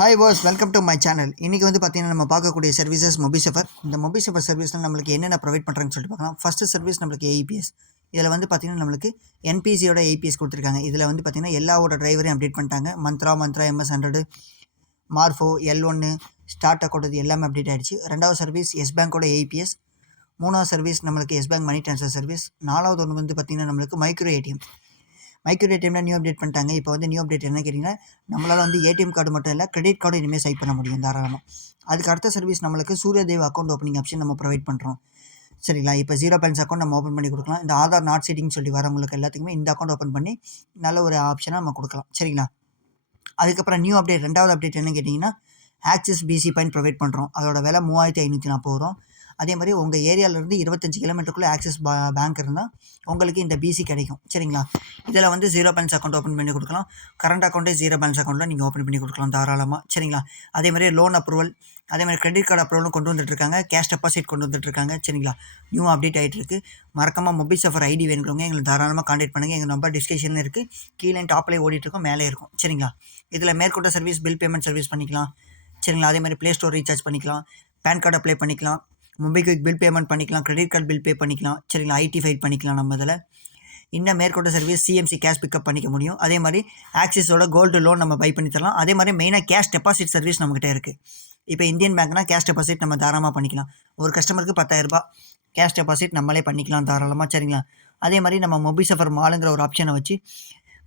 Hi was welcome to my channel இன்றைக்கி வந்து பார்த்தீங்கன்னா நம்ம பார்க்கக்கூடிய சர்வீசஸ் மொபிசஃபர் இந்த மொபிசஃபர் சர்வீஸில் நம்மளுக்கு என்னென்ன ப்ரொவைட் பண்ணுறாங்கன்னு சொல்லிட்டு பார்க்கலாம். ஃபஸ்ட்டு சர்வீஸ் நம்மளுக்கு ஏபிஎஸ் இதில் வந்து பார்த்தீங்கன்னா நம்மளுக்கு என்பிசியோட ஏபிஎஸ் கொடுத்துருக்காங்க. இதில் வந்து பார்த்திங்கன்னா எல்லாவோட டிரைவரையும் அப்டேட் பண்ணிட்டாங்க. Mantra Mantra MS hundred Morpho L ஒன்று ஸ்டார்ட் அக்கௌண்ட் எல்லாமே அப்டேட் ஆகிடுச்சு ரெண்டாவது சர்வீஸ் எஸ் பேங்க்கோட ஏபிஎஸ் மூணாவது சர்வீஸ் நம்மளுக்கு yes bank money transfer service நாலாவது ஒன்று வந்து பார்த்திங்கன்னா நம்மளுக்கு மைக்ரோ ஏடிஎம் மைக்ரோ ஏடிஎம்ல நியூ அப்டேட் பண்ணிட்டாங்க. இப்போ வந்து நியூ அப்டேட் என்ன கேட்டிங்கன்னா நம்மளால் வந்து ஏடிஎம் கார்டு மட்டும் இல்லை கிரெடிட் கார்டு இனிமேல் சைட் பண்ண முடியும் தாராளமாக அதுக்கு அடுத்த சர்வீஸ் நம்மளுக்கு சூரியதேவ் அக்கௌண்ட் ஓப்பனிங் ஆப்ஷன் நம்ம ப்ரொவைட் பண்ணுறோம் சரிங்களா? இப்போ ஜீரோ பேலன்ஸ் அக்கௌண்ட் நம்ம ஓப்பன் பண்ணி கொடுக்கலாம். இந்த ஆதார் நாட் சீட்டிங் சொல்லி வரவங்களுக்கு எல்லாத்துக்குமே இந்த அக்கௌண்ட் ஓப்பன் பண்ணி நல்ல ஒரு ஆப்ஷனாக நம்ம கொடுக்கலாம். சரிங்களா? அதுக்கப்புறம் நியூ அப்டேட் ரெண்டாவது அப்டேட் என்ன கேட்டிங்கன்னா ஆக்சிஸ் பிசி பாயிண்ட் ப்ரொவைட் பண்ணுறோம் அதோட விலை மூவாயிரத்தி ஐநூற்றி நாற்பது வரும் அதே மாதிரி உங்கள் ஏரியாவிலேருந்து இருபத்தஞ்சி கிலோமீட்டருக்குள்ளே ஆக்சிஸ் பா பேங்க் இருந்தால் உங்களுக்கு இந்த பிசி கிடைக்கும். சரிங்களா? இதில் வந்து ஜீரோ பேலன்ஸ் அக்கௌண்ட் ஓப்பன் பண்ணி கொடுக்கலாம். கரண்ட் அக்கௌண்ட்டே ஜீரோ பேலன்ஸ் அக்கௌண்ட்டில் நீங்கள் ஓப்பன் பண்ணி கொடுக்கலாம் தாராளமாக சரிங்களா? அதே மாதிரி லோன் அப்ரூவல் அதே மாதிரி கிரெடிட் கார்டு அப்ரூவலும் கொண்டு வந்துட்டுருக்காங்க கேஷ் டெபாசிட் கொண்டு வந்துட்டுருக்காங்க சரிங்களா? நியூ அப்டேட் ஆகிட்டு இருக்கு. மறக்காமல் மொபைல் சஃபர் ஐடி வேணுங்கிறவங்க எங்களை தாராளமாக காண்டாக்ட் பண்ணுங்கள் எங்கள் நம்பர் டிஸ்கஷன் இருக்குது கீழே டாப்லேயே ஓடிட்டுருக்கோம் மேலே இருக்கும். சரிங்களா? இதில் மேற்கொண்ட சர்வீஸ் பில் பேமெண்ட் சர்வீஸ் பண்ணிக்கலாம். சரிங்களா? அதே மாதிரி ப்ளே ஸ்டோர் ரீசார்ஜ் பண்ணிக்கலாம். பேன் கார்டு அப்ளை பண்ணிக்கலாம். மொபிக்விக் பில் பேமெண்ட் பண்ணிக்கலாம் கிரெடிட் கார்டு பில் பே பண்ணிக்கலாம் சரிங்களா? ஐடி ஃபைல் பண்ணிக்கலாம் நம்ம இதில். இன்னும் மேற்கொண்ட சர்வீஸ் சிஎம்சி கேஷ் பிக்கப் பண்ணிக்க முடியும். அதே மாதிரி ஆக்சிஸோட கோல்டு லோன் நம்ம பை பண்ணி தரலாம். அதே மாதிரி மெயினாக கேஷ் டெபாசிட் சர்வீஸ் நம்மகிட்ட இருக்குது இப்போ இந்தியன் பேங்க்னா கேஷ் டெபாசிட் நம்ம தாராளமாக பண்ணிக்கலாம். ஒரு கஸ்டமருக்கு பத்தாயிரரூபா கேஷ் டெபாசிட் நம்மளே பண்ணிக்கலாம் தாராளமாக சரிங்களா? அதே மாதிரி நம்ம மொபி சஃபர் மாலுங்கிற ஒரு ஆப்ஷனை வச்சு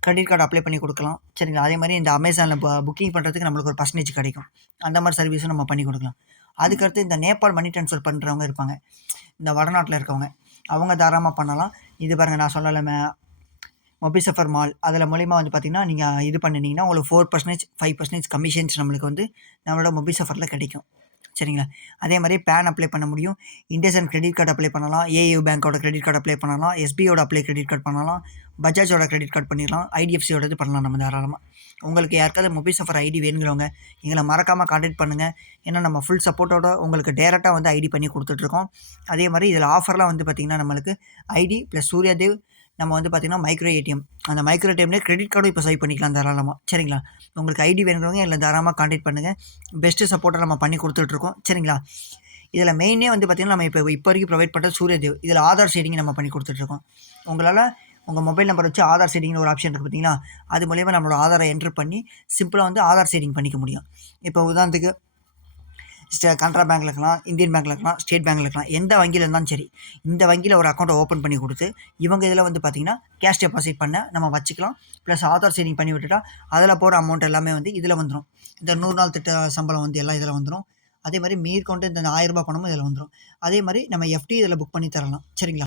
கிரெடிட் கார்டு அப்ளை பண்ணி கொடுக்கலாம். சரிங்களா? அதே மாதிரி இந்த அமேசானில் புக்கிங் பண்ணுறதுக்கு நம்மளுக்கு ஒரு பர்சன்டேஜ் கிடைக்கும். அந்த மாதிரி சர்வீஸும் நம்ம பண்ணி கொடுக்கலாம். அதுக்கடுத்து இந்த நேபாள் மணி ட்ரான்ஸ்ஃபர் பண்ணுறவங்க இருப்பாங்க. இந்த வடநாட்டில் இருக்கவங்க. அவங்க தாராளமாக பண்ணலாம். இது பாருங்கள் நான் சொல்லலை மொபிசஃபர் சஃபர் மால் அதில் மூலிமா வந்து பார்த்திங்கன்னா நீங்கள் இது பண்ணினீங்கன்னா உங்களுக்கு four percentage five percentage commissions நம்மளுக்கு வந்து நம்மளோட மொபைல் கிடைக்கும். சரிங்களா? அதே மாதிரி பேன் அப்ளை பண்ண முடியும். இண்டஸ்இண்ட் கிரெடிட் கார்டு அப்ளை பண்ணலாம். ஏயு பேங்க்கோட கிரெடிட் கார்டு அப்ளை பண்ணலாம். எஸ்பியோட அப்ளை கிரெடிட் கார்டு பண்ணலாம். பஜாஜோட கிரெடிட் கார்டு பண்ணிடலாம் ஐடிஎஃப்சியோட இது பண்ணலாம் நம்ம தாராளமாக உங்களுக்கு யாருக்காவது மொபைல் சஃபர் ஐடி வேணுங்கிறவங்க எங்களை மறக்காமல் காண்டாக்ட் பண்ணுங்கள் ஏன்னா நம்ம ஃபுல் சப்போர்ட்டோட உங்களுக்கு டேரெக்டாக வந்து ஐடி பண்ணி கொடுத்துட்ருக்கோம். அதே மாதிரி இதில் ஆஃபர்லாம் வந்து பார்த்திங்கன்னா நம்மளுக்கு ஐடி ப்ளஸ் சூர்யாதேவ் நம்ம வந்து பார்த்திங்கன்னா மைக்ரோ ஏடிஎம் அந்த மைக்ரோ ஏடிஎம்லேயே கிரெடிட் கார்டும் இப்போ சைவ் பண்ணிக்கலாம் தாராளமாக சரிங்களா? உங்களுக்கு ஐடி வேணுங்கிறவங்க இல்லை தாராளமாக காண்டாக்ட் பண்ணுங்கள் பெஸ்ட்டு சப்போர்ட்டை நம்ம பண்ணி கொடுத்துட்ருக்கோம். சரிங்களா? இதில் மெயினே வந்து பார்த்திங்கன்னா நம்ம இப்போ இப்போ வரைக்கும் ப்ரொவைட் பண்ணுற சூரியதேவ். இதில் ஆதார் ஷேடிங் நம்ம பண்ணி கொடுத்துட்ருக்கோம். உங்களால் உங்கள் மொபைல் நம்பர் வச்சு ஆதார் ஷேடிங்னு ஒரு ஆப்ஷன் இருக்குது பார்த்தீங்களா? அது மூலயமா நம்மளோட ஆதாரை என்ட்ரு பண்ணி சிம்பிளாக வந்து ஆதார் ஷேடிங் பண்ணிக்க முடியும். இப்போ உதாரணத்துக்கு கனரா பேங்க்கில் இருக்கலாம் இந்தியன் பேங்க்கில் இருக்கலாம் ஸ்டேட் பேங்க்கில் இருக்கலாம் எந்த வங்கியில் இருந்தாலும் சரி இந்த வங்கியில் ஒரு அக்கௌண்ட்டை ஓப்பன் பண்ணி கொடுத்து இவங்க இதில் வந்து பார்த்திங்கன்னா கேஷ் டெபாசிட் பண்ண நம்ம வச்சுக்கலாம். ப்ளஸ் ஆதார் சேவிங் பண்ணி விட்டுட்டா அதில் போகிற அமௌண்ட் எல்லாமே வந்து இதில் வந்துடும் இந்த நூறு நாள் திட்ட சம்பளம் வந்து எல்லாம் இதில் வந்துடும் அதே மாதிரி மீற்கொண்டு இந்த ஆயிரரூபா பணமும் இதில் வந்துடும் அதே மாதிரி நம்ம எஃப்டி இதில் புக் பண்ணி தரலாம். சரிங்களா?